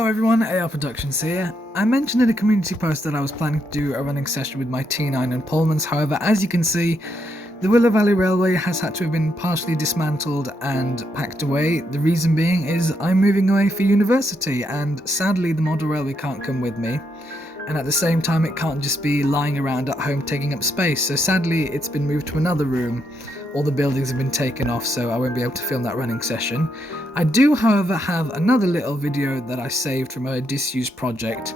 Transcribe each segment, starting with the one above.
Hello everyone, AR Productions here. I mentioned in a community post that I was planning to do a running session with my T9 and Pullmans, however, as you can see, the Willow Valley Railway has had to have been partially dismantled and packed away. The reason being is I'm moving away for university and sadly the model railway can't come with me. And at the same time it can't just be lying around at home taking up space, so sadly it's been moved to another room. All the buildings have been taken off, so I won't be able to film that running session. I do, however, have another little video that I saved from a disused project,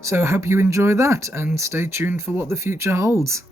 so I hope you enjoy that and stay tuned for what the future holds.